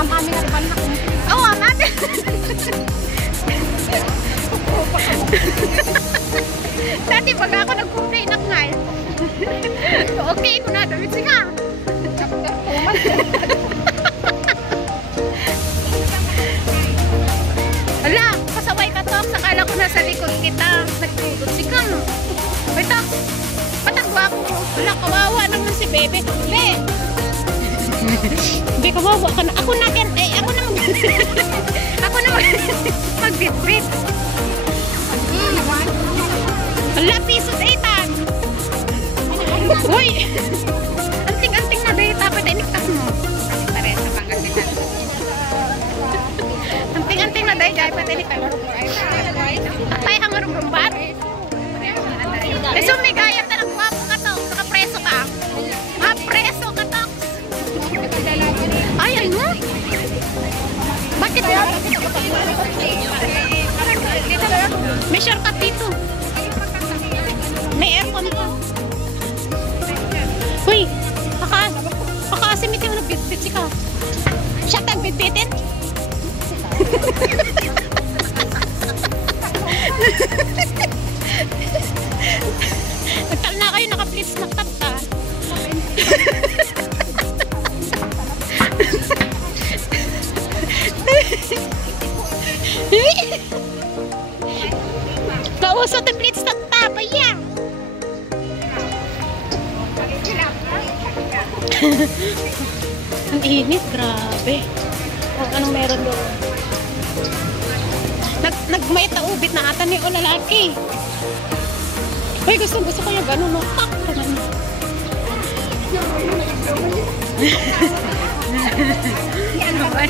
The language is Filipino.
Ang amin na riban na. Oo, ang amin. Dati pag ako nag-complain na nga. Okay, ko na. Damit siya. Ala, pasaway ka to. Nakala ko nasa likod kita. Nagtutod si Kang. Wait up. Patagwa ko. Wala, kawawa naman si Bebe. Be! Be, kawawa ka na. Ako na, ako na ako na mag-bit-bit. Ala, pisos 8-an. Uy! Anting-anting na dahil tapos ay niktas mo. Anting-anting na dahil tapos ay niktas mo. Atay ang rumbat. Eh, sumigayat na lang guwapo ka to. Nakapreso ka. Nakapreso ka to. Ay, nga. Bakit mo? May shortcut dito. May aircon pa. Uy, pakasimitin mo nagbitbit si ka. Siya tagbitbitin? Nagtal na kayo, naka-flips na tata. Kausot ang blitz na tata, yeah. Ang init, grabe. Anong meron doon? May taubit na ata ni o lalaki. Uy, gusto ko yung gano'n, no? Tak! Ano ba?